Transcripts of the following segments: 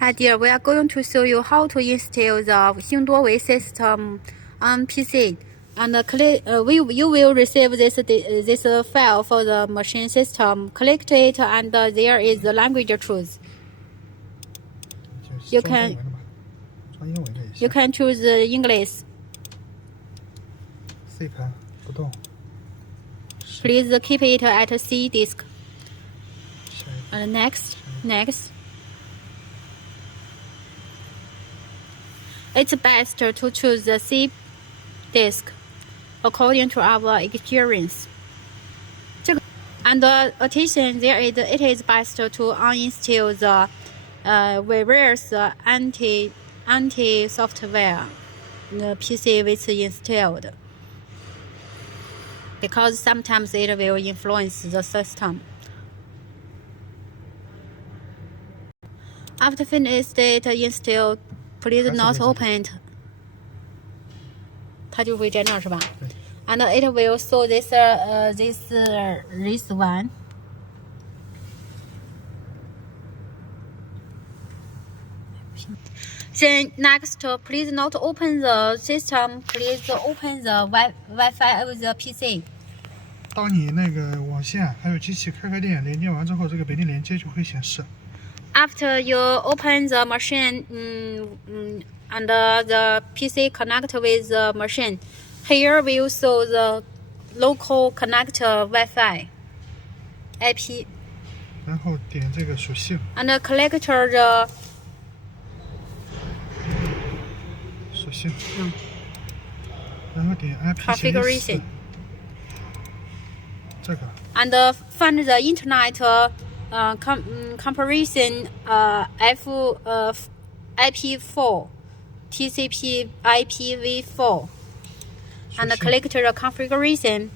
Hi dear, we are going to show you how to install the Xingduowei system on PC. And you will receive this file for the machine system. Click it, and there is the language choose. You can choose English. C 盘不动。 Please keep it at C disk. And next. It's best to choose the C disk according to our experience. And attention, it is best to uninstall the various anti software the PC which installed, because sometimes it will influence the system. After finished it install, please not open it. 它就会在那儿是吧？ And it will show this one. Then next, please not open the system. Please open the Wi-Fi of the PC. 当你那个网线还有机器开电连接完之后，这个本地连接就会显示。 After you open the machine, and the PC connect with the machine, here will show the local connect Wi-Fi IP. 然后点这个属性。 And click the 属性。然后点 IP configuration. 这个。 And find the internet comparison IP4 TCP IPv4, and click the configuration.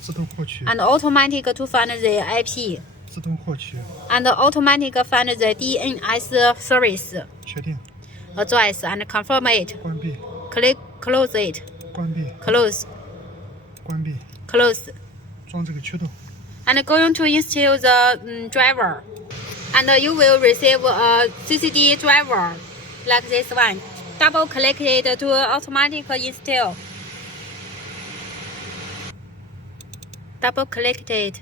自动获取。 And automatic to find the IP. 自动获取。 And automatic find the DNS service. 确定。 Address and confirm it. 关闭。 Click close it. 关闭。 Close. 关闭。 Close. 装这个驱动。 And going to install the driver. And you will receive a CCD driver like this one. Double click it to automatic install. Double click it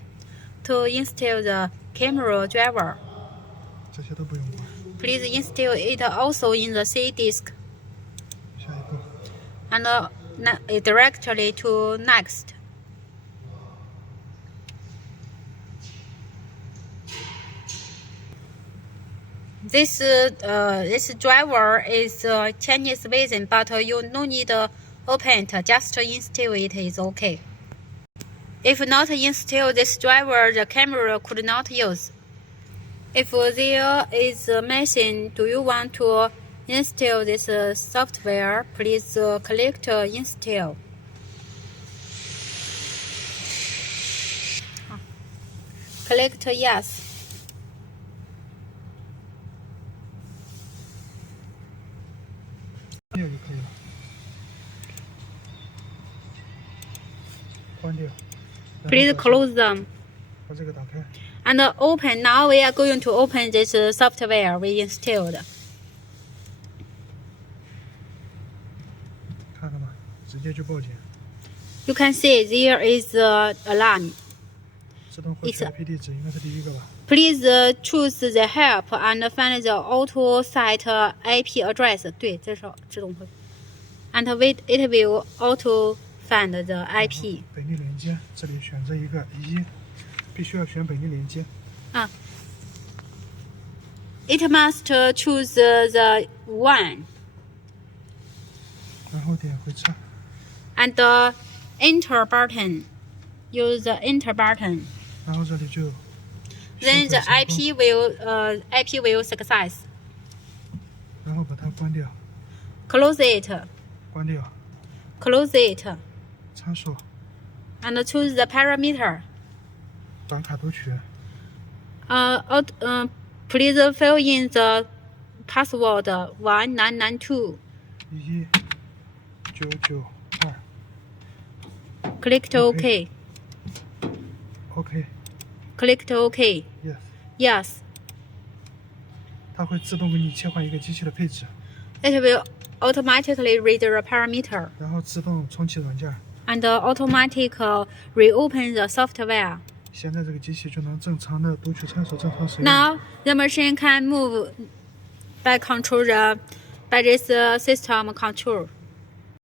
to install the camera driver. 这些都不用管。 Please install it also in the C disk. 下一步。 And directly to next. This driver is Chinese version, but you no need open it. Just install it is okay. If not install this driver, the camera could not use. If there is a machine, do you want to install this software? Please click install. Click yes. 就可以了。关掉。 Please close them. 把这个打开。 And open. Now we are going to open this software we installed. 看看吧，直接就报警。 You can see there is an alarm. 自动获取 IP 地址应该是第一个吧。 Please choose the help and find the auto site IP address. 对，这是自动会。And it will auto find the IP. 本地连接，这里选择一个1，必须要选本地连接。It must choose the 1. 然后点回车。 And enter button. Use the enter button. 然后这里就。 Then the IP will success. 然后把它关掉。 Close it. 关掉。 Close it. 参数。 And choose the parameter. 短卡读取。 Please fill in the password 1992. 11992. Click OK. OK. Click OK. Yes. Yes. 它会自动给你切换一个机器的配置， It will automatically read the parameter 然后自动重启软件。 and automatic reopen the software. 现在这个机器就能正常的读取参数，正常使用。 Now the machine can move by this system control.